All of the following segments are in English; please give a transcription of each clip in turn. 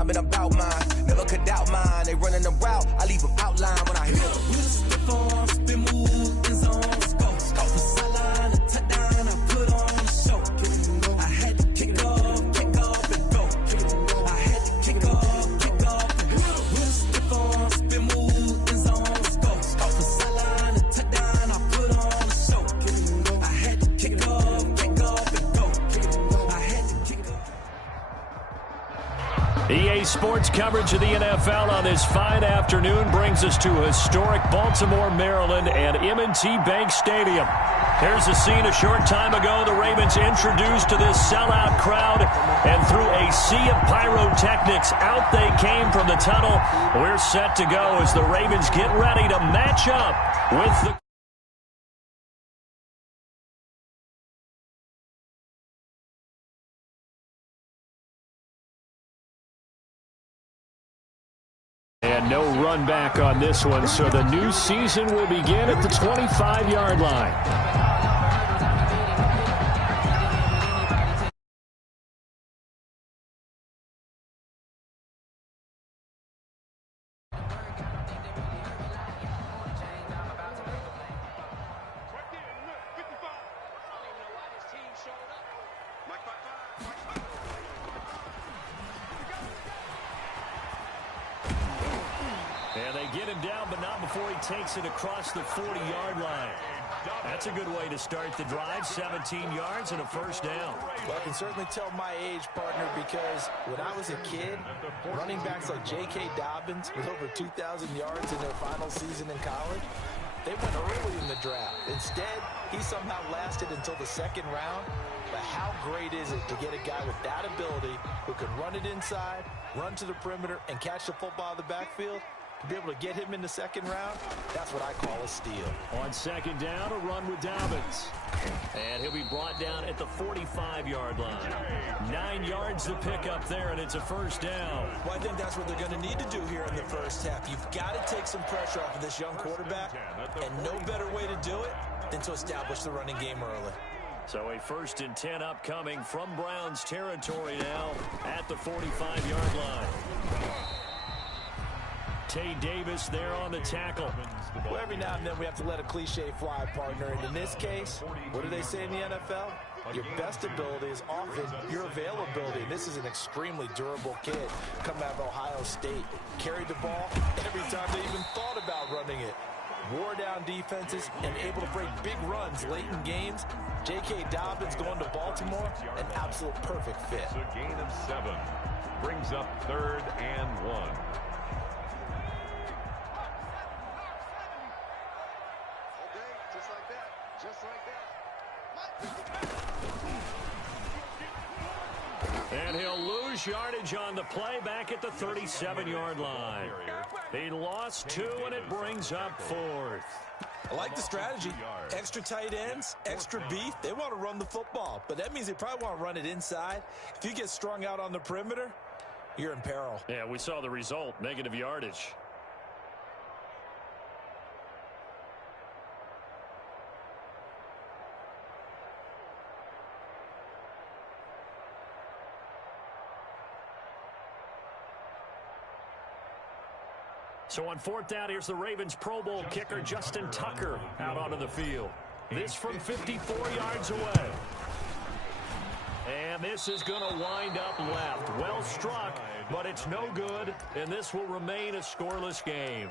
I've been about mine. Never could doubt mine. They running the route, I leave them outline when I hit them. We just spit on, spin move, in zone, let's go. From sideline to touchdown, I put on the show. I had to kick off and go. I had to kick off and go. We just spit on, spin move, in zone, let's go. From sideline to touchdown, I put on the show. I had to kick off and go. I had to kick off. EA Sports coverage of the NFL on this fine afternoon brings us to historic Baltimore, Maryland, and M&T Bank Stadium. Here's a scene a short time ago. The Ravens introduced to this sellout crowd, and through a sea of pyrotechnics, out they came from the tunnel. We're set to go as the Ravens get ready to match up with the... And no run back on this one, so the new season will begin at the 25-yard line. And they get him down, but not before he takes it across the 40-yard line. That's a good way to start the drive, 17 yards and a first down. Well, I can certainly tell my age, partner, because when I was a kid, running backs like J.K. Dobbins with over 2,000 yards in their final season in college, they went early in the draft. Instead, he somehow lasted until the second round. But how great is it to get a guy with that ability who can run it inside, run to the perimeter, and catch the football in the backfield? To be able to get him in the second round, that's what I call a steal. On second down, a run with Dobbins. And he'll be brought down at the 45-yard line. 9 yards to pick up there, and it's a first down. Well, I think that's what they're going to need to do here in the first half. You've got to take some pressure off of this young quarterback, and no better way to do it than to establish the running game early. So a 1st and 10 upcoming from Browns territory now at the 45-yard line. Tay Davis there on the tackle. Well, every now and then we have to let a cliche fly, partner. And in this case, what do they say in the NFL? Your best ability is often your availability. And this is an extremely durable kid coming out of Ohio State. Carried the ball every time they even thought about running it. Wore down defenses and able to break big runs late in games. J.K. Dobbins going to Baltimore, an absolute perfect fit. It's a gain of 7. Brings up 3rd and 1. And he'll lose yardage on the play back at the 37-yard line. He lost 2, and it brings up 4th. I like the strategy. Extra tight ends, extra beef. They want to run the football, but that means they probably want to run it inside. If you get strung out on the perimeter, you're in peril. Yeah, we saw the result, negative yardage. So on 4th down, here's the Ravens Pro Bowl kicker Justin Tucker out onto the field. This from 54 yards away. And this is going to wind up left. Well struck, but it's no good, and this will remain a scoreless game.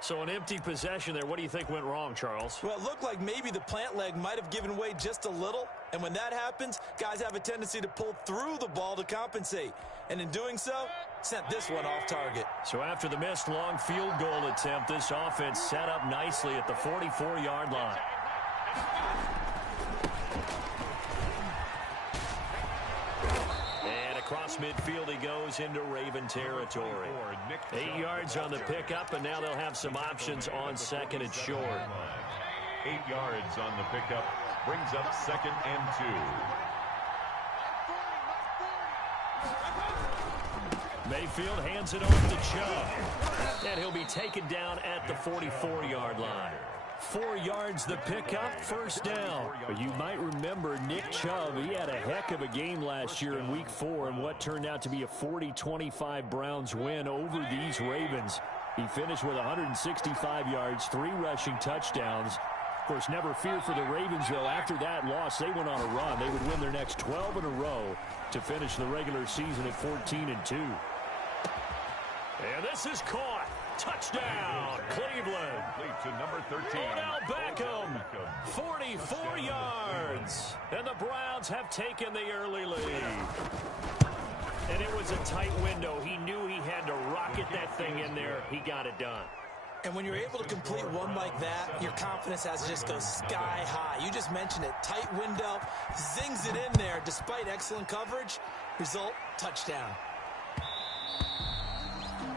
So an empty possession there. What do you think went wrong, Charles? Well, it looked like maybe the plant leg might have given way just a little. And when that happens, guys have a tendency to pull through the ball to compensate. And in doing so, sent this one off target. So after the missed long field goal attempt, this offense set up nicely at the 44-yard line. And across midfield he goes into Raven territory. 8 yards on the pickup, and now they'll have some options on 2nd and short. 8 yards on the pickup. Brings up 2nd and 2. Mayfield hands it off to Chubb. And he'll be taken down at the 44-yard line. 4 yards the pickup, first down. You might remember Nick Chubb. He had a heck of a game last year in Week 4 in what turned out to be a 40-25 Browns win over these Ravens. He finished with 165 yards, 3 rushing touchdowns. Of course, never fear for the Ravens, though. After that loss, they went on a run. They would win their next 12 in a row to finish the regular season at 14-2. And this is caught. Touchdown, Cleveland. To number 13. Odell Beckham, 44 yards. And the Browns have taken the early lead. And it was a tight window. He knew he had to rocket that thing in there. He got it done. And when you're able to complete one like that, your confidence has to just go sky high. You just mentioned it. Tight window, zings it in there despite excellent coverage. Result, touchdown.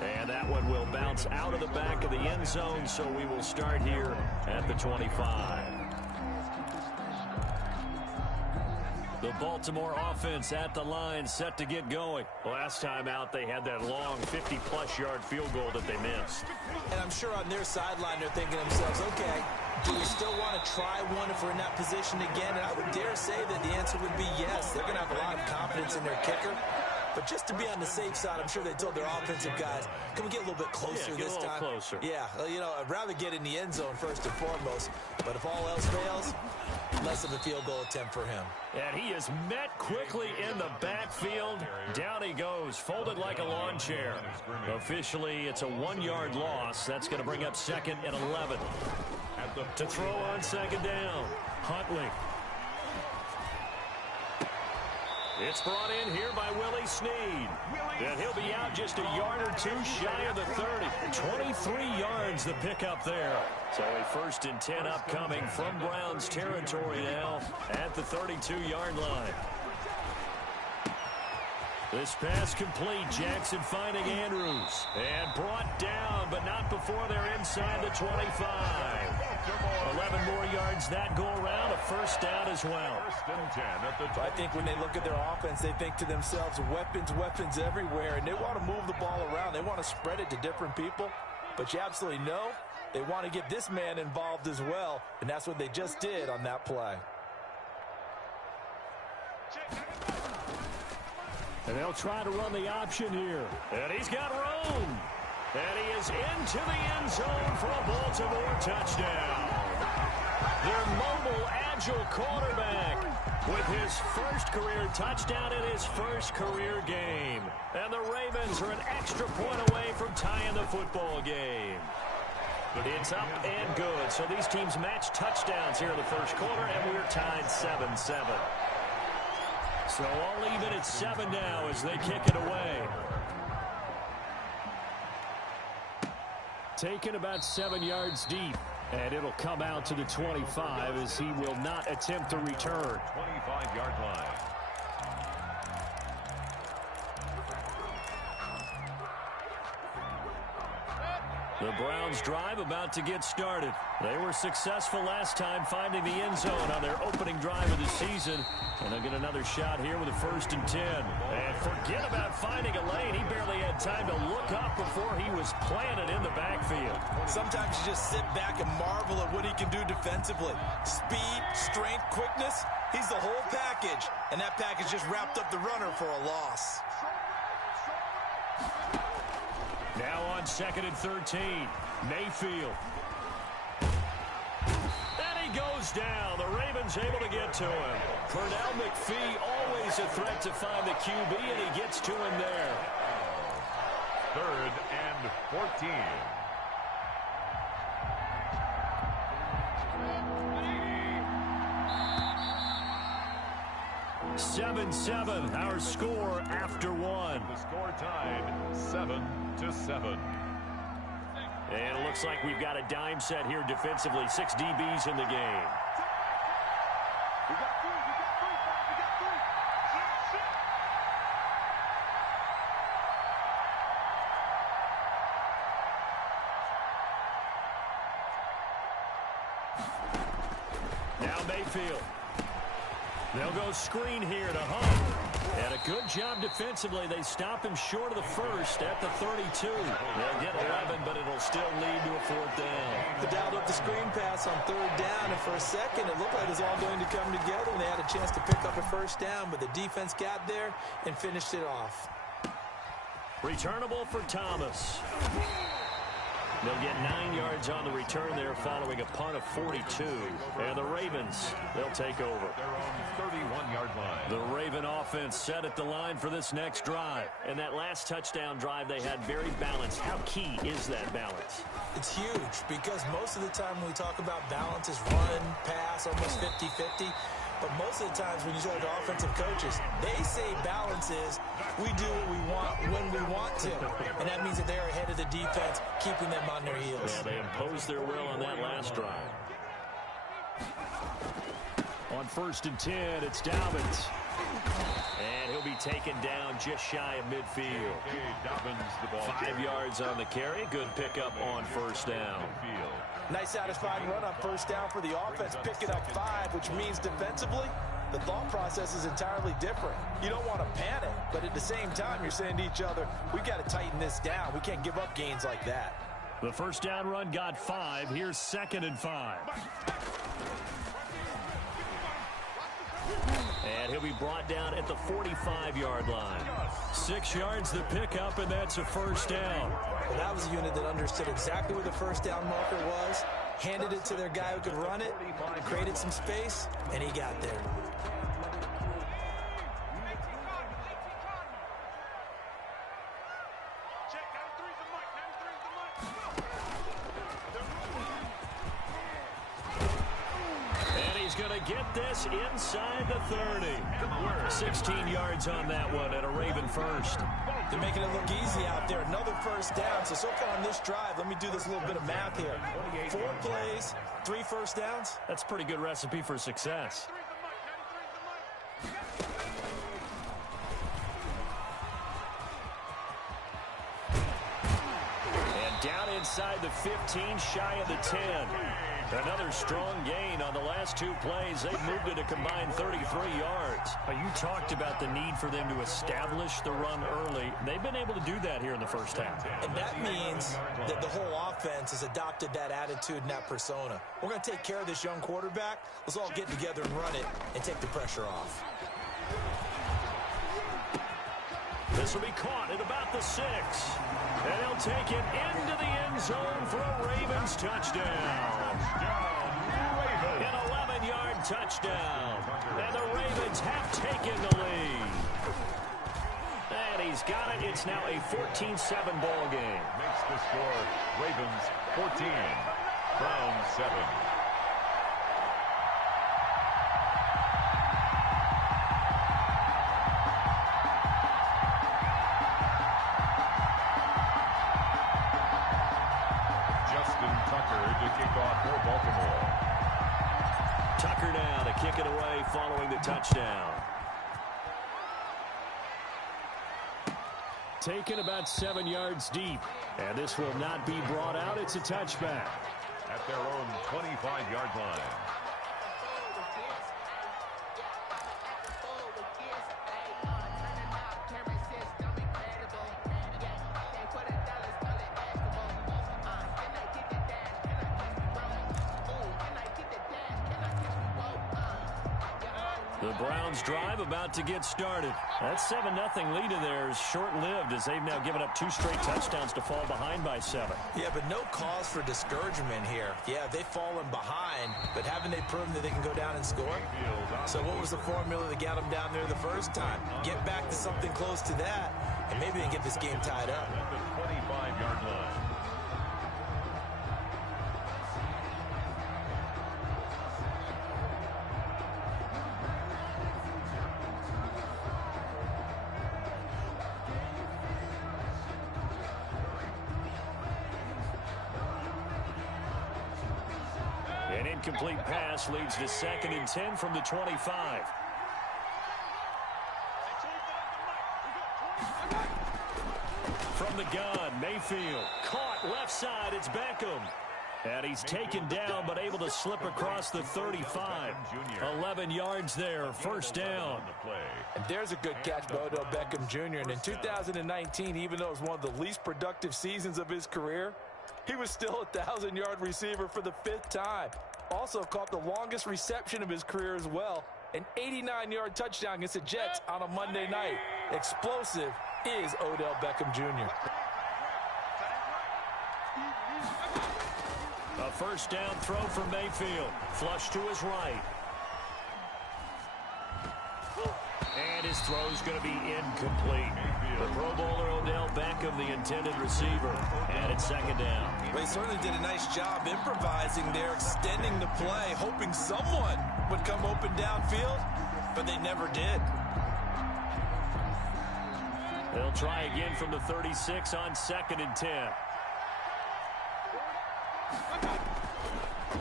And that one will bounce out of the back of the end zone, so we will start here at the 25. The Baltimore offense at the line, set to get going. Last time out, they had that long 50-plus yard field goal that they missed. And I'm sure on their sideline, they're thinking to themselves, okay, do we still want to try one if we're in that position again? And I would dare say that the answer would be yes. They're going to have a lot of confidence in their kicker. But just to be on the safe side, I'm sure they told their offensive guys, can we get a little bit closer this time? Closer. Yeah, you know, I'd rather get in the end zone first and foremost. But if all else fails, less of a field goal attempt for him. And he is met quickly in the backfield. Down he goes, folded like a lawn chair. Officially, it's a 1-yard loss. That's going to bring up 2nd and 11. To throw on 2nd down, Huntley. It's brought in here by Willie Snead. And he'll be out just a yard or two shy of the 30. 23 yards the pickup there. So a 1st and 10 upcoming from Browns territory now at the 32-yard line. This pass complete. Jackson finding Andrews. And brought down, but not before they're inside the 25. 11 more yards that go around. A 1st down as well. 1st and 10 at the I think when they look at their offense, they think to themselves, weapons everywhere. And they want to move the ball around. They want to spread it to different people. But you absolutely know they want to get this man involved as well. And that's what they just did on that play. And they'll try to run the option here. And he's got room. And he is into the end zone for a Baltimore touchdown. Their mobile, agile quarterback with his 1st career touchdown in his 1st career game. And the Ravens are an extra point away from tying the football game. It's up and good. So these teams match touchdowns here in the 1st quarter, and we're tied 7-7. So all even at 7 now as they kick it away. Taken about 7 yards deep. And it'll come out to the 25 as he will not attempt to return. 25-yard line. The Browns drive about to get started. They were successful last time finding the end zone on their opening drive of the season. And they'll get another shot here with a 1st and 10. And forget about finding a lane. He barely had time to look up before he was planted in the backfield. Sometimes you just sit back and marvel at what he can do defensively. Speed, strength, quickness. He's the whole package. And that package just wrapped up the runner for a loss. Now on 2nd and 13, Mayfield. And he goes down. The Ravens able to get to him. Pernell McPhee always a threat to find the QB, and he gets to him there. 3rd and 14. 7-7, our score after 1. The score tied 7-7. And it looks like we've got a dime set here defensively. 6 DBs in the game. Now Mayfield. They'll go screen here to Hunt. And a good job defensively. They stop him short of the first at the 32. They'll get 11, but it'll still lead to a 4th down. They dialed up the screen pass on 3rd down, and for a second, it looked like it was all going to come together, and they had a chance to pick up a 1st down, but the defense got there and finished it off. Returnable for Thomas. They'll get 9 yards on the return there following a punt of 42. And the Ravens, they'll take over. Their own 31-yard line. The Raven offense set at the line for this next drive. And that last touchdown drive they had very balanced. How key is that balance? It's huge because most of the time when we talk about balance is run, pass, almost 50-50. But most of the times when you talk to offensive coaches, they say balance is we do what we want when we want to. And that means that they're ahead of the defense, keeping them on their heels. Yeah, they imposed their will on that last drive. On 1st and 10, it's Dobbins. And he'll be taken down just shy of midfield. Dobbins, the ball 5 yards on the carry. Good pickup on 1st down. Nice satisfying run on 1st down for the offense, picking up 5, which means defensively, the thought process is entirely different. You don't want to panic, but at the same time, you're saying to each other, we've got to tighten this down. We can't give up gains like that. The 1st down run got 5. Here's 2nd and 5. And he'll be brought down at the 45-yard line. 6 yards the pickup, and that's a 1st down. Well, that was a unit that understood exactly where the 1st down marker was, handed it to their guy who could run it, created some space, and he got there. Get this inside the 30. 16 yards on that one and a Raven 1st. They're making it look easy out there. Another 1st down. So far on this drive, let me do this little bit of math here. 4 plays, 3 1st downs. That's a pretty good recipe for success. And down inside the 15, shy of the 10. Another strong gain on the last 2 plays. They've moved it a combined 33 yards. You talked about the need for them to establish the run early. They've been able to do that here in the 1st half. And that means that the whole offense has adopted that attitude and that persona. We're going to take care of this young quarterback. Let's all get together and run it and take the pressure off. This will be caught at about the 6. And they'll take it into the end zone for a Ravens touchdown. An 11-yard touchdown. And the Ravens have taken the lead. And he's got it. It's now a 14-7 ball game. Makes the score Ravens 14, Browns 7. Tucker now to kick it away following the touchdown. Taken about 7 yards deep. And this will not be brought out. It's a touchback. At their own 25-yard line. The Browns drive about to get started. That 7-0 lead of theirs short-lived as they've now given up 2 straight touchdowns to fall behind by 7. Yeah, but no cause for discouragement here. Yeah, they've fallen behind, but haven't they proven that they can go down and score? So what was the formula that got them down there the first time? Get back to something close to that, and maybe they can get this game tied up. At the 25-yard line. An incomplete pass leads to 2nd and 10 from the 25. From the gun, Mayfield caught left side. It's Beckham. And he's taken down, but able to slip across the 35. 11 yards there, first down. And there's a good catch by Odell Beckham Jr. And in 2019, even though it was one of the least productive seasons of his career, he was still a 1,000-yard receiver for the 5th time. Also caught the longest reception of his career as well, an 89-yard touchdown against the Jets on a Monday night. Explosive is Odell Beckham Jr. A first down throw from Mayfield. Flush to his right. And his throw's going to be incomplete. The Pro Bowler Odell Beckham, the intended receiver. And it's second down. Well, he certainly did a nice job improvising there, extending the play, hoping someone would come open downfield, but they never did. They'll try again from the 36 on 2nd and 10.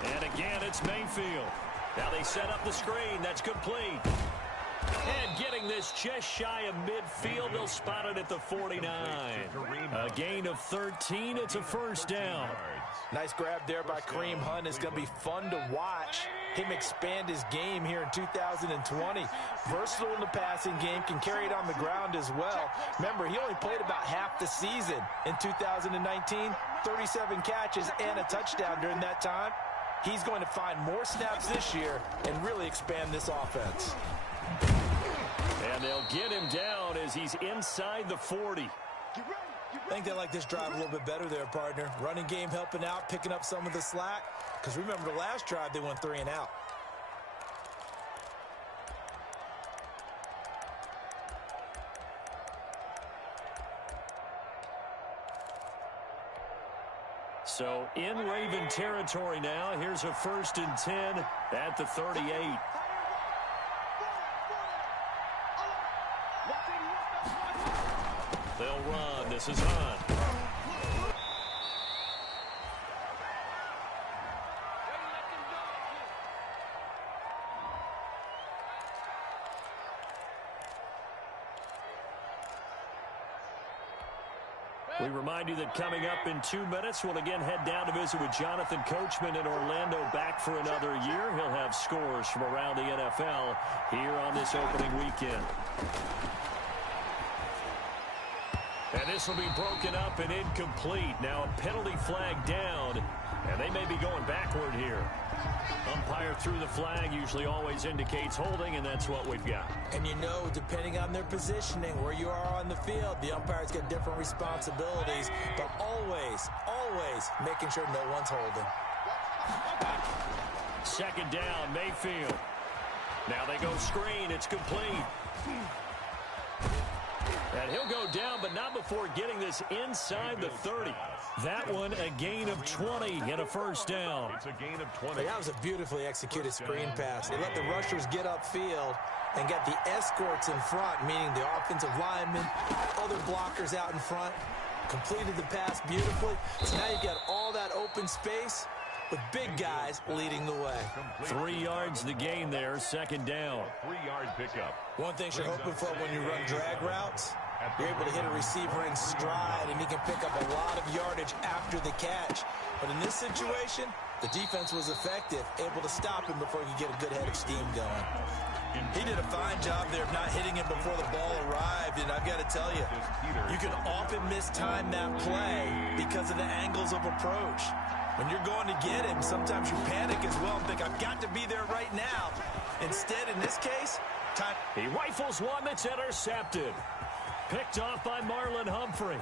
And again, it's Mayfield. Now they set up the screen. That's complete. And getting this just shy of midfield, they'll spot it at the 49. A gain of 13. It's a first down. Nice grab there by Kareem Hunt. It's going to be fun to watch him expand his game here in 2020. Versatile in the passing game, can carry it on the ground as well. Remember, he only played about half the season in 2019. 37 catches and a touchdown during that time. He's going to find more snaps this year and really expand this offense. And they'll get him down as he's inside the 40. I think they like this drive a little bit better there, partner. Running game helping out, picking up some of the slack. Because remember, the last drive, they went 3 and out. So in Raven territory now. Here's a 1st and 10 at the 38. They'll run. This is Hunt. We remind you that coming up in 2 minutes, we'll again head down to visit with Jonathan Coachman in Orlando, back for another year. He'll have scores from around the NFL here on this opening weekend. And this will be broken up and incomplete. Now a penalty flag down, and they may be going backward here. Umpire threw the flag, usually always indicates holding, and that's what we've got. And you know, depending on their positioning, where you are on the field, the umpires get different responsibilities, but always, always making sure no one's holding. Second down, Mayfield. Now they go screen. It's complete. And he'll go down, but not before getting this inside the 30. That one, a gain of 20 and a first down. It's a gain of 20. That was a beautifully executed screen pass. They let the rushers get upfield and get the escorts in front, meaning the offensive linemen, other blockers out in front, completed the pass beautifully. So now you've got all that open space with big guys leading the way. 3 yards the gain there, second down. 3-yard pickup. One thing you're hoping for when you run drag routes, you're able to hit a receiver in stride, and he can pick up a lot of yardage after the catch. But in this situation, the defense was effective, able to stop him before he could get a good head of steam going. He did a fine job there of not hitting him before the ball arrived, and I've got to tell you, you can often mistime that play because of the angles of approach. When you're going to get him, sometimes you panic as well and think, I've got to be there right now. Instead, in this case, time. He rifles one that's intercepted. Picked off by Marlon Humphrey.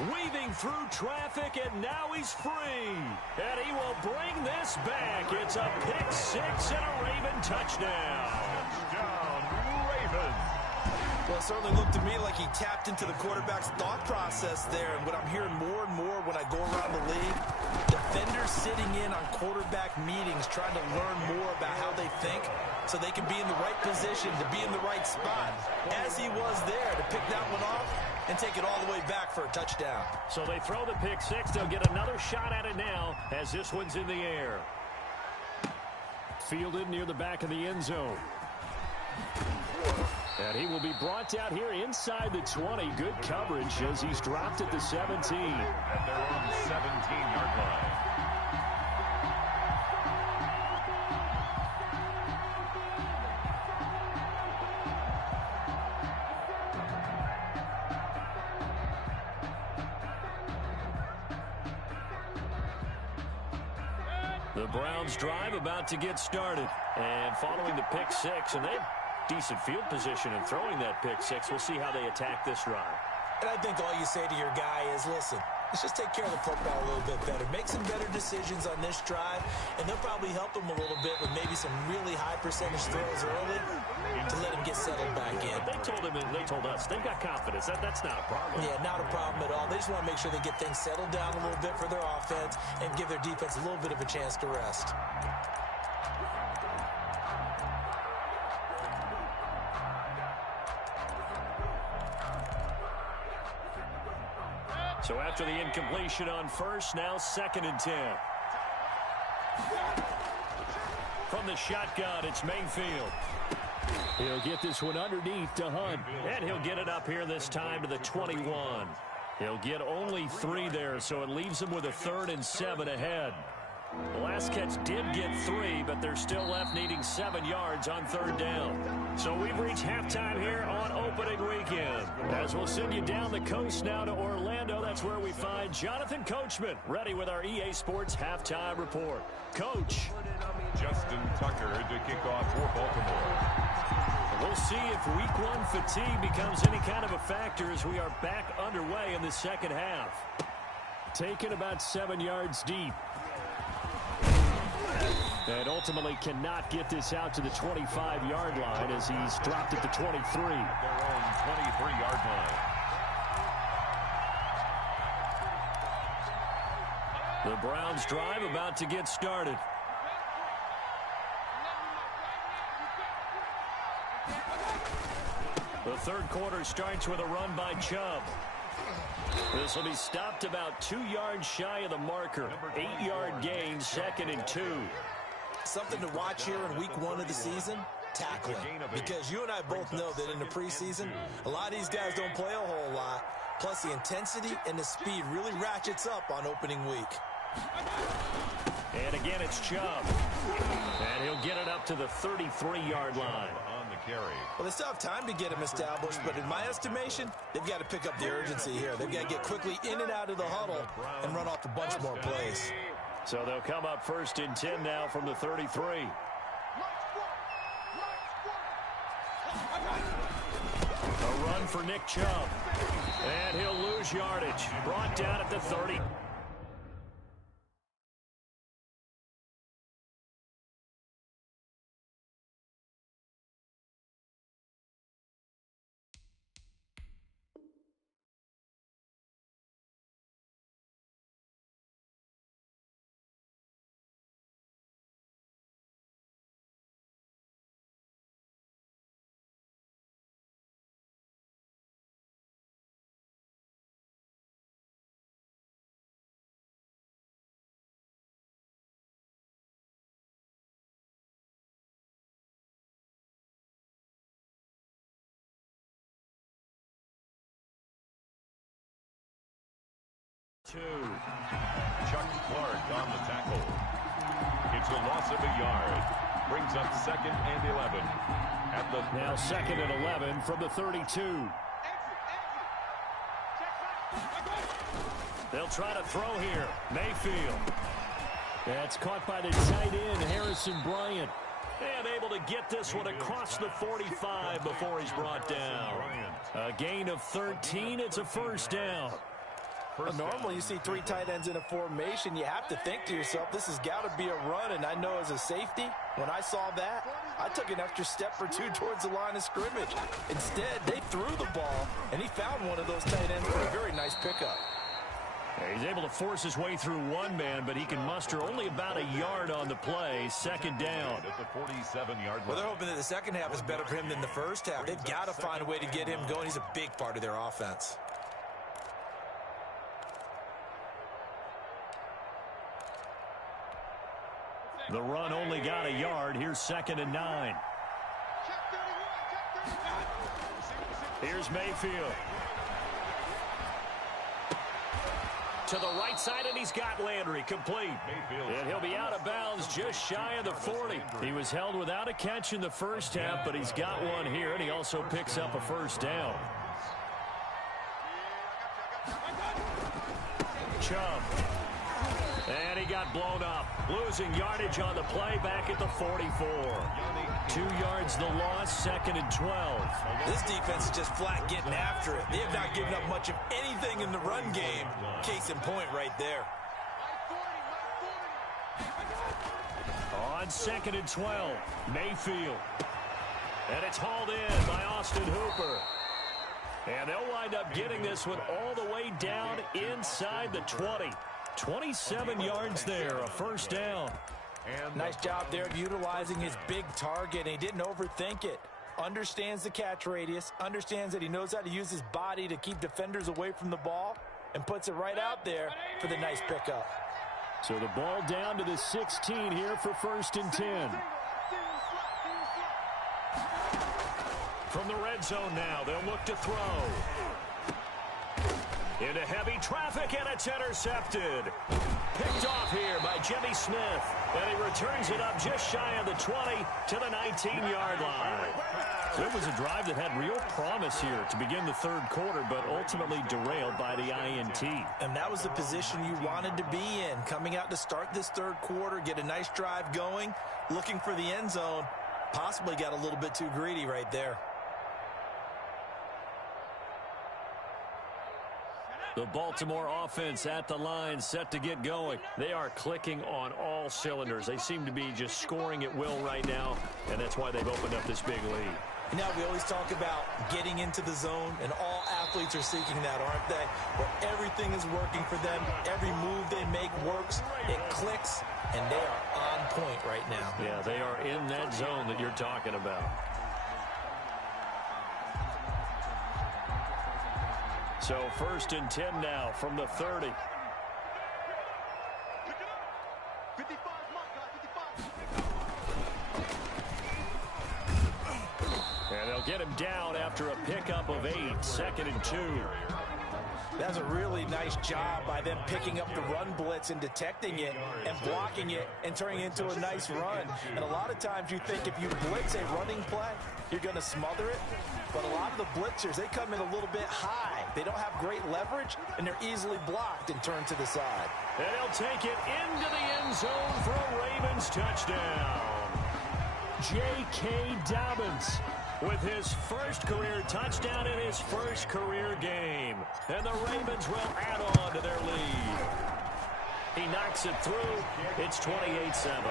Weaving through traffic, and now he's free. And he will bring this back. It's a pick six and a Raven touchdown. Touchdown, Ravens. Well, it certainly looked to me like he tapped into the quarterback's thought process there. And what I'm hearing more and more when I go around the league, defenders sitting in on quarterback meetings trying to learn more about how they think so they can be in the right position to be in the right spot, as he was there to pick that one off and take it all the way back for a touchdown. So they throw the pick six. They'll get another shot at it now as this one's in the air. Fielded near the back of the end zone. And he will be brought down here inside the 20. Good coverage as he's dropped at the 17. At their own 17-yard line. The Browns drive about to get started. And following the pick six, and they have decent field position in throwing that pick six. We'll see how they attack this drive. And I think all you say to your guy is, listen, let's just take care of the football a little bit better. Make some better decisions on this drive, and they'll probably help him a little bit with maybe some really high percentage throws early to let him get settled back in. They told him, and they told us, they've got confidence. That's not a problem. Yeah, not a problem at all. They just want to make sure they get things settled down a little bit for their offense and give their defense a little bit of a chance to rest. So after the incompletion on first, now 2nd and 10. From the shotgun, it's Mayfield. He'll get this one underneath to Hunt, and he'll get it up here this time to the 21. He'll get only 3 there, so it leaves him with a 3rd and 7 ahead. The last catch did get 3, but they're still left needing 7 yards on 3rd down. So we've reached halftime here on opening weekend. As we'll send you down the coast now to Orlando, that's where we find Jonathan Coachman, ready with our EA Sports halftime report. Coach. Justin Tucker to kick off for Baltimore. We'll see if week 1 fatigue becomes any kind of a factor as we are back underway in the second half. Taken about 7 yards deep. And ultimately cannot get this out to the 25-yard line as he's dropped at the 23. Their own 23-yard line. The Browns drive about to get started. The third quarter starts with a run by Chubb. This will be stopped about 2 yards shy of the marker. 8-yard gain, 2nd and 2. Something to watch here in week 1 of the season, tackling. Because you and I both know that in the preseason, a lot of these guys don't play a whole lot. Plus the intensity and the speed really ratchets up on opening week. And again, it's Chubb. And he'll get it up to the 33-yard line. Well, they still have time to get him established, but in my estimation, they've got to pick up the urgency here. They've got to get quickly in and out of the huddle and run off a bunch more plays. So they'll come up 1st and 10 now from the 33. A run for Nick Chubb. And he'll lose yardage. Brought down at the 30. Chuck Clark on the tackle. It's a loss of a yard. Brings up 2nd and 11. Now 2nd and 11 from the 32. They'll try to throw here. Mayfield. That's caught by the tight end, Harrison Bryant. And able to get this one across the 45 before he's brought down. A gain of 13. It's a 1st down. Normally you see 3 tight ends in a formation, you have to think to yourself, this has got to be a run, and I know as a safety, when I saw that, I took an extra step or 2 towards the line of scrimmage. Instead, they threw the ball, and he found one of those tight ends for a very nice pickup. He's able to force his way through one man, but he can muster only about a yard on the play. 2nd down. At the 47-yard line. Well, they're hoping that the second half is better for him than the first half. They've got to find a way to get him going. He's a big part of their offense. The run only got a yard. Here's 2nd and 9. Here's Mayfield. To the right side, and he's got Landry complete. And he'll be out of bounds just shy of the 40. He was held without a catch in the first half, but he's got one here, and he also picks up a first down. Chubb. And he got blown up. Losing yardage on the play back at the 44. 2 yards the loss, 2nd and 12. This defense is just flat getting after it. They have not given up much of anything in the run game. Case in point right there. On 2nd and 12, Mayfield. And it's hauled in by Austin Hooper. And they'll wind up getting this one all the way down inside the 20. 27 yards there, a first down. Nice job there of utilizing his big target. He didn't overthink it. Understands the catch radius, understands that he knows how to use his body to keep defenders away from the ball, and puts it right out there for the nice pickup. So the ball down to the 16 here for 1st and 10. From the red zone now, they'll look to throw. Into heavy traffic, and it's intercepted. Picked off here by Jimmy Smith. And he returns it up just shy of the 20 to the 19-yard line. So it was a drive that had real promise here to begin the 3rd quarter, but ultimately derailed by the INT. And that was the position you wanted to be in. Coming out to start this 3rd quarter, get a nice drive going, looking for the end zone. Possibly got a little bit too greedy right there. The Baltimore offense at the line, set to get going. They are clicking on all cylinders. They seem to be just scoring at will right now, and that's why they've opened up this big lead. Now, we always talk about getting into the zone, and all athletes are seeking that, aren't they? Where everything is working for them. Every move they make works. It clicks, and they are on point right now. Yeah, they are in that zone that you're talking about. So 1st and 10 now from the 30. And they'll get him down after a pickup of 8, 2nd and 2. That's a really nice job by them picking up the run blitz and detecting it and blocking it and turning it into a nice run. And a lot of times you think if you blitz a running play, you're going to smother it. But a lot of the blitzers, they come in a little bit high. They don't have great leverage, and they're easily blocked and turned to the side. And he'll take it into the end zone for a Ravens touchdown. J.K. Dobbins with his first career touchdown in his first career game. And the Ravens will add on to their lead. He knocks it through. It's 28-7.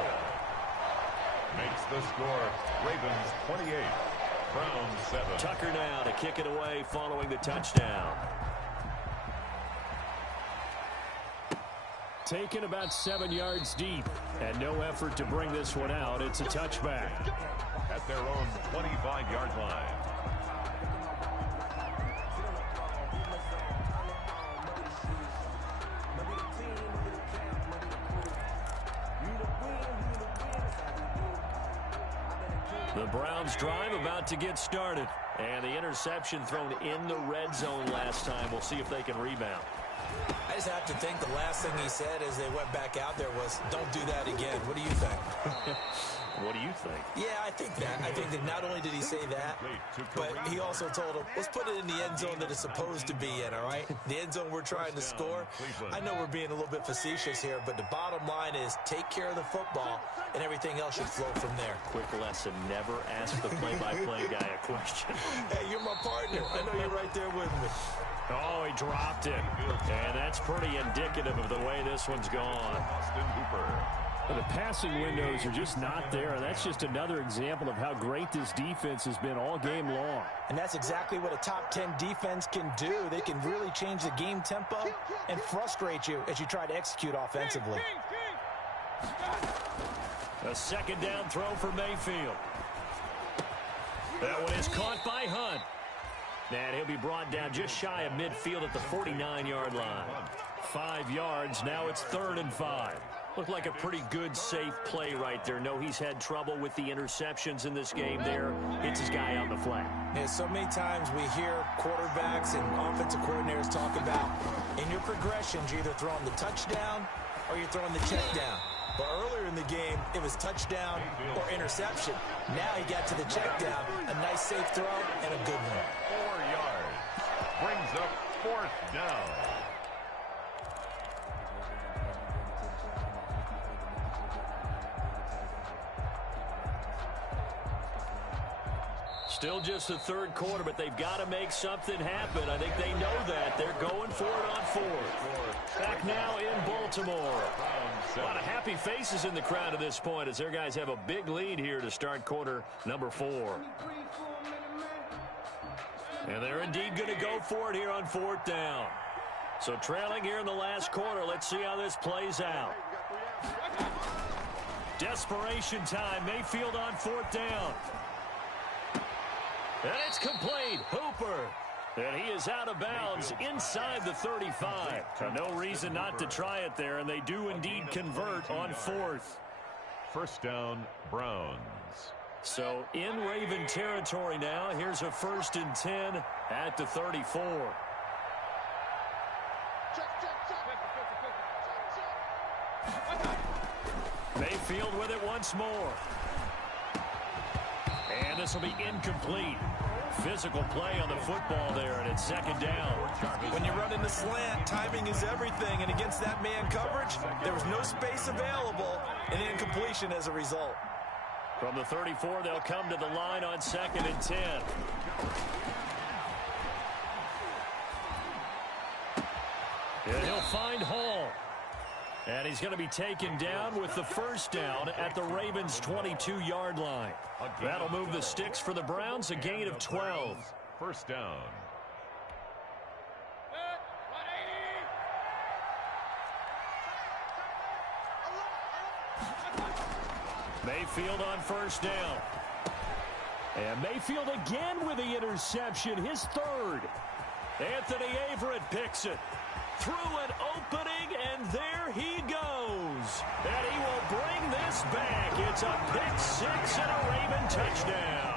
Makes the score. Ravens 28. Browns 7. Tucker now to kick it away following the touchdown. Taken about 7 yards deep, and no effort to bring this one out. It's a touchback. At their own 25-yard line. The Browns drive about to get started. And the interception thrown in the red zone last time. We'll see if they can rebound. I just have to think the last thing he said as they went back out there was, don't do that again. What do you think? What do you think? Yeah, I think that. I think that not only did he say that, but he also told him, let's put it in the end zone that it's supposed to be in, all right? The end zone we're trying to score. I know we're being a little bit facetious here, but the bottom line is take care of the football, and everything else should flow from there. Quick lesson, never ask the play-by-play guy a question. Hey, you're my partner. I know you're right there with me. Oh, he dropped it. And that's pretty indicative of the way this one's gone. Austin Hooper. The passing windows are just not there, and that's just another example of how great this defense has been all game long. And that's exactly what a top 10 defense can do. They can really change the game tempo and frustrate you as you try to execute offensively. A second down throw for Mayfield. That one is caught by Hunt. And he'll be brought down just shy of midfield at the 49-yard line. 5 yards, now it's 3rd and 5. Looked like a pretty good, safe play right there. No, he's had trouble with the interceptions in this game there. Hits his guy on the flat. Yeah, so many times we hear quarterbacks and offensive coordinators talk about in your progressions, you're either throwing the touchdown or you're throwing the check down. But earlier in the game, it was touchdown or interception. Now he got to the check down, a nice safe throw, and a good one. 4 yards. Brings up 4th down. Still just the third quarter, but they've got to make something happen. I think they know that. They're going for it on 4th. Back now in Baltimore. A lot of happy faces in the crowd at this point as their guys have a big lead here to start quarter number 4. And they're indeed going to go for it here on 4th down. So trailing here in the last quarter. Let's see how this plays out. Desperation time. Mayfield on 4th down. And it's complete. Hooper. And he is out of bounds inside the 35. No reason not to try it there, and they do indeed convert on 4th. 1st down, Browns. So in Raven territory now. Here's a 1st and 10 at the 34. Mayfield with it once more. And this will be incomplete. Physical play on the football there, and it's 2nd down. When you run in the slant, timing is everything, and against that man coverage, there was no space available, and incompletion as a result. From the 34, they'll come to the line on 2nd and 10. And he'll find Hall. And he's going to be taken down with the 1st down at the Ravens' 22-yard line. That'll move the sticks for the Browns, a gain of 12. 1st down. Mayfield on 1st down. And Mayfield again with the interception, his 3rd. Anthony Averett picks it. Through an opening, and there he goes. And he will bring this back. It's a pick 6 and a Raven touchdown.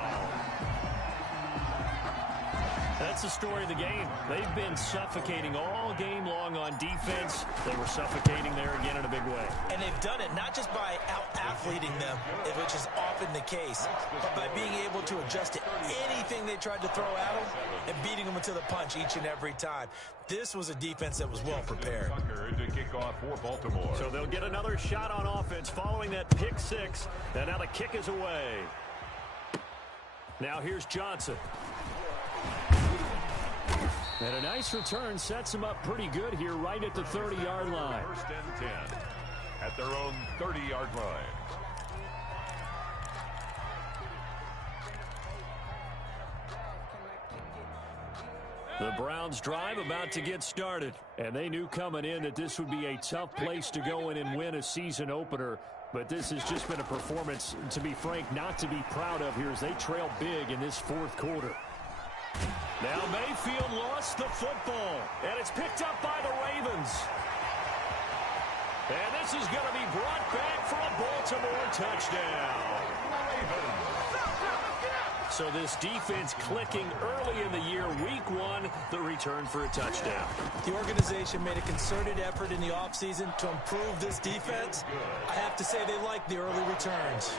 That's the story of the game. They've been suffocating all game long on defense. They were suffocating there again in a big way. And they've done it not just by out-athleting them, which is often the case, but by being able to adjust to anything they tried to throw at them and beating them to the punch each and every time. This was a defense that was well prepared. Tucker to kick off for Baltimore. So they'll get another shot on offense following that pick 6. And now the kick is away. Now here's Johnson. And a nice return sets him up pretty good here right at the 30-yard line. 1st and 10 at their own 30-yard line. The Browns drive about to get started. And they knew coming in that this would be a tough place to go in and win a season opener. But this has just been a performance, to be frank, not to be proud of here as they trail big in this 4th quarter. Now Mayfield lost the football, and it's picked up by the Ravens. And this is going to be brought back for a Baltimore touchdown. So this defense clicking early in the year, week 1, the return for a touchdown. The organization made a concerted effort in the offseason to improve this defense. I have to say they like the early returns.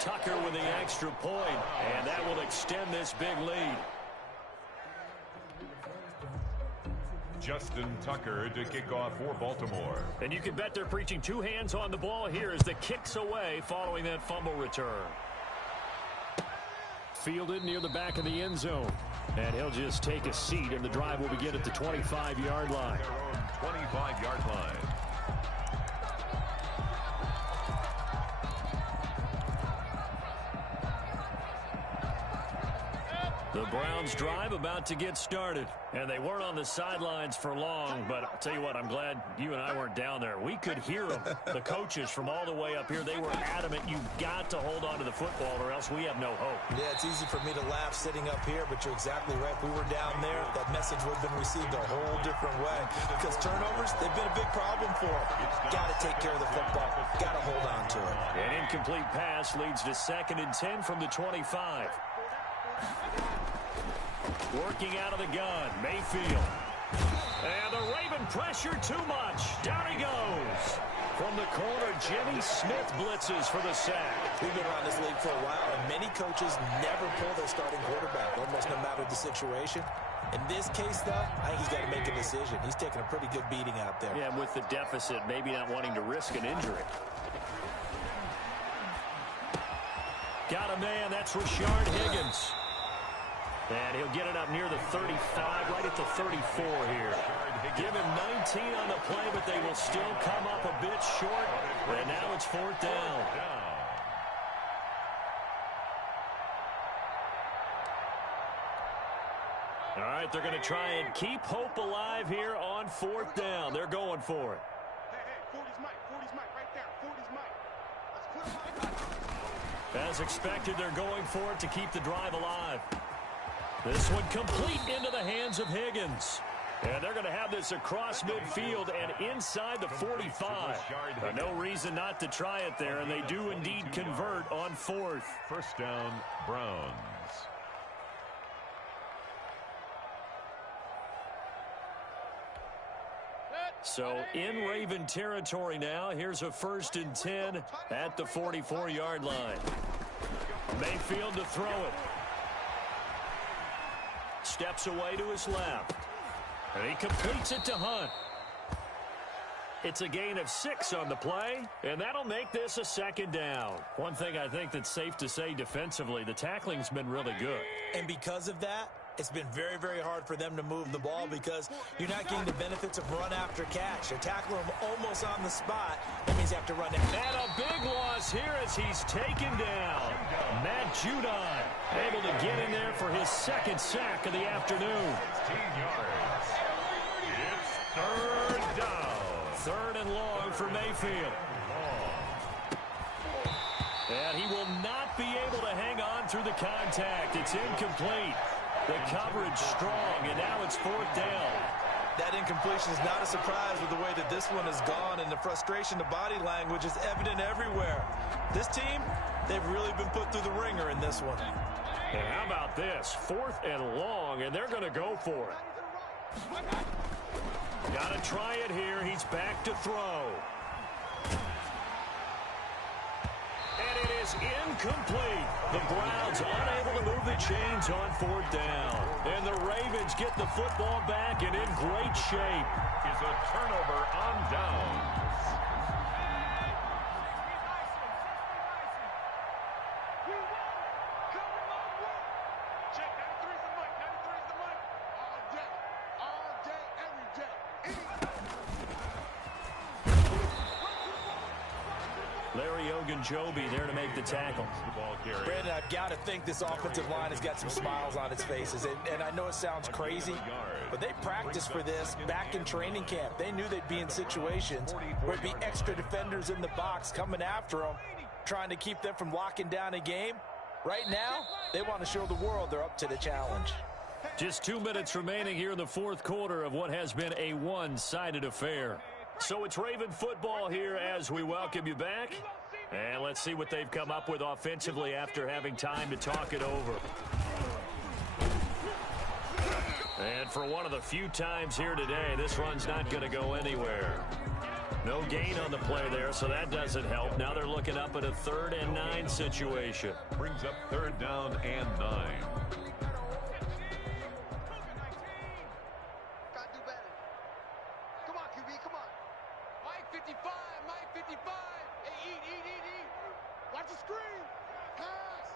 Tucker with the extra point, and that will extend this big lead. Justin Tucker to kick off for Baltimore. And you can bet they're preaching 2 hands on the ball here as the kick's away following that fumble return. Fielded near the back of the end zone. And he'll just take a seat, and the drive will begin at the 25-yard line. Their own 25-yard line. The Browns drive about to get started. And they weren't on the sidelines for long, but I'll tell you what, I'm glad you and I weren't down there. We could hear them, the coaches from all the way up here. They were adamant, you've got to hold on to the football or else we have no hope. Yeah, it's easy for me to laugh sitting up here, but you're exactly right. If we were down there, that message would have been received a whole different way. Because turnovers, they've been a big problem for them. Got to take care of the football. Got to hold on to it. An incomplete pass leads to 2nd and 10 from the 25. Working out of the gun, Mayfield. And the Raven pressure too much. Down he goes. From the corner, Jimmy Smith blitzes for the sack. We've been around this league for a while, and many coaches never pull their starting quarterback, almost no matter the situation. In this case, though, I think he's got to make a decision. He's taking a pretty good beating out there. Yeah, with the deficit, maybe not wanting to risk an injury. Got a man, that's Rashard Higgins. And he'll get it up near the 35, right at the 34 here. Give him 19 on the play, but they will still come up a bit short. And now it's 4th down. All right, they're going to try and keep hope alive here on 4th down. They're going for it. Hey, 40's Mike. 40's Mike right there. 40's Mike. Let's put him on. As expected, they're going for it to keep the drive alive. This one complete into the hands of Higgins. And they're going to have this across midfield and inside the 45. No reason not to try it there, and they do indeed convert on 4th. 1st down, Browns. So in Raven territory now. Here's a 1st and 10 at the 44-yard line. Mayfield to throw it. Steps away to his left. And he completes it to Hunt. It's a gain of 6 on the play, and that'll make this a 2nd down. One thing I think that's safe to say defensively, the tackling's been really good. And because of that, it's been very, very hard for them to move the ball because you're not getting the benefits of run after catch. You're tackling them almost on the spot. That means you have to run it. And a big loss here as he's taken down. Matt Judon able to get in there for his 2nd sack of the afternoon. 16 yards. It's 3rd down. 3rd and long for Mayfield. And he will not be able to hang on through the contact. It's incomplete. The coverage strong, and now it's 4th down. That incompletion is not a surprise with the way that this one has gone, and the frustration, the body language is evident everywhere. This team, they've really been put through the ringer in this one. And how about this? 4th and long, and they're going to go for it. Got to try it here. He's back to throw. And it is incomplete. The Browns unable to move the chains on 4th down. And the Ravens get the football back and in great shape. Is a turnover on downs. Check, 93's the mic. 93's the mic. All day, every day. Larry Ogunjobi there to make the tackle. Brandon, I've got to think this offensive line has got some smiles on its faces. And I know it sounds crazy, but they practiced for this back in training camp. They knew they'd be in situations where it'd be extra defenders in the box coming after them, trying to keep them from locking down a game. Right now, they want to show the world they're up to the challenge. Just 2 minutes remaining here in the 4th quarter of what has been a one-sided affair. So it's Raven football here as we welcome you back. And let's see what they've come up with offensively after having time to talk it over. And for one of the few times here today, this run's not going to go anywhere. No gain on the play there, so that doesn't help. Now they're looking up at a 3rd and 9 situation. Brings up 3rd down and 9. Watch the screen. Pass.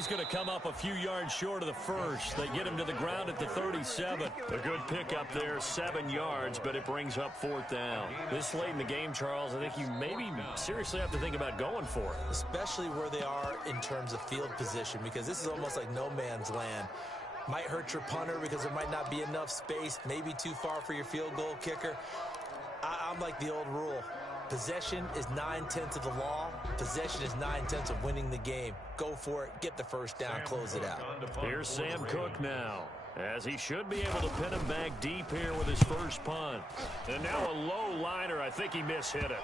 he's going to come up a few yards short of the first. They get him to the ground at the 37. A good pickup there, 7 yards, but it brings up 4th down. This late in the game, Charles, I think you maybe seriously have to think about going for it. Especially where they are in terms of field position, because this is almost like no man's land. Might hurt your punter because there might not be enough space, maybe too far for your field goal kicker. I'm like the old rule. Possession is 9/10 of the law. Possession is 9/10 of winning the game. Go for it. Get the first down. Close it out. Here's Sam Cook now, as he should be able to pin him back deep here with his first punt. And now a low liner. I think he mishit it.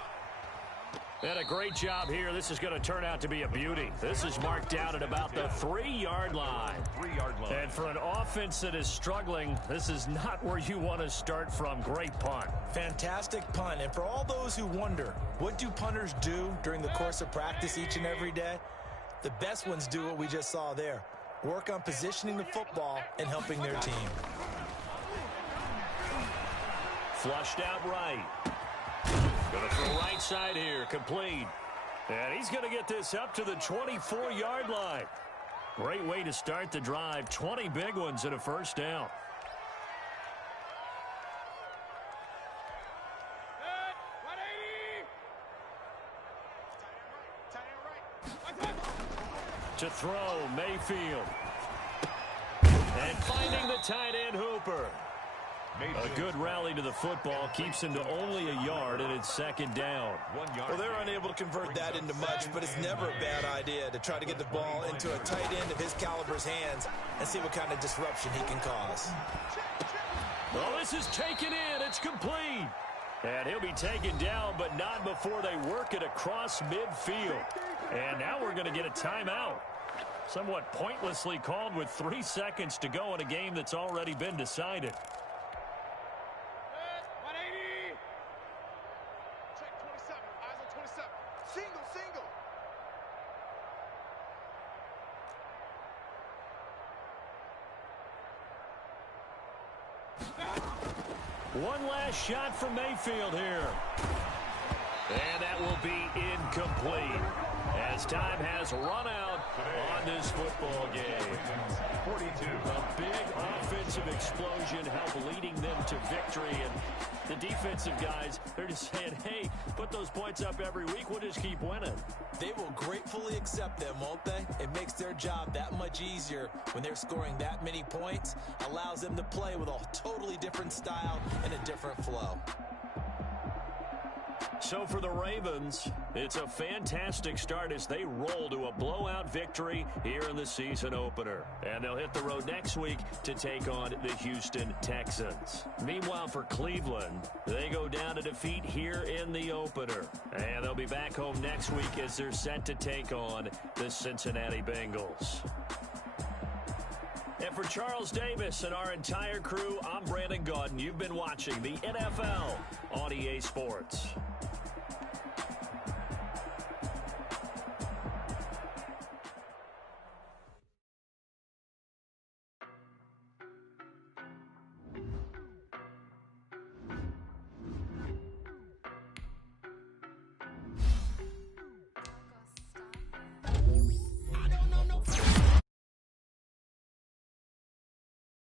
And a great job here. This is going to turn out to be a beauty. This is marked down at about the 3-yard line. 3-yard line. And for an offense that is struggling, this is not where you want to start from. Great punt. Fantastic punt. And for all those who wonder, what do punters do during the course of practice each and every day? The best ones do what we just saw there. Work on positioning the football and helping their team. Flushed out right. Going to throw right side here, complete. And he's going to get this up to the 24-yard line. Great way to start the drive. 20 big ones and a first down. To throw, Mayfield. And finding the tight end, Hooper. A good rally to the football keeps him to only a yard, and it's 2nd down. 1 yard. Well, they're unable to convert that into much, but it's never a bad idea to try to get the ball into a tight end of his caliber's hands and see what kind of disruption he can cause. Well, this is taken in. It's complete. And he'll be taken down, but not before they work it across midfield. And now we're going to get a timeout. Somewhat pointlessly called with 3 seconds to go in a game that's already been decided. One last shot from Mayfield here. And that will be incomplete as time has run out on this football game. 42. A big offensive explosion helped leading them to victory. And the defensive guys, they're just saying, hey, put those points up every week. We'll just keep winning. They will gratefully accept them, won't they? It makes their job that much easier when they're scoring that many points. Allows them to play with a totally different style and a different flow. So for the Ravens, it's a fantastic start as they roll to a blowout victory here in the season opener. And they'll hit the road next week to take on the Houston Texans. Meanwhile, for Cleveland, they go down to defeat here in the opener. And they'll be back home next week as they're set to take on the Cincinnati Bengals. And for Charles Davis and our entire crew, I'm Brandon Gaudin. You've been watching the NFL on EA Sports.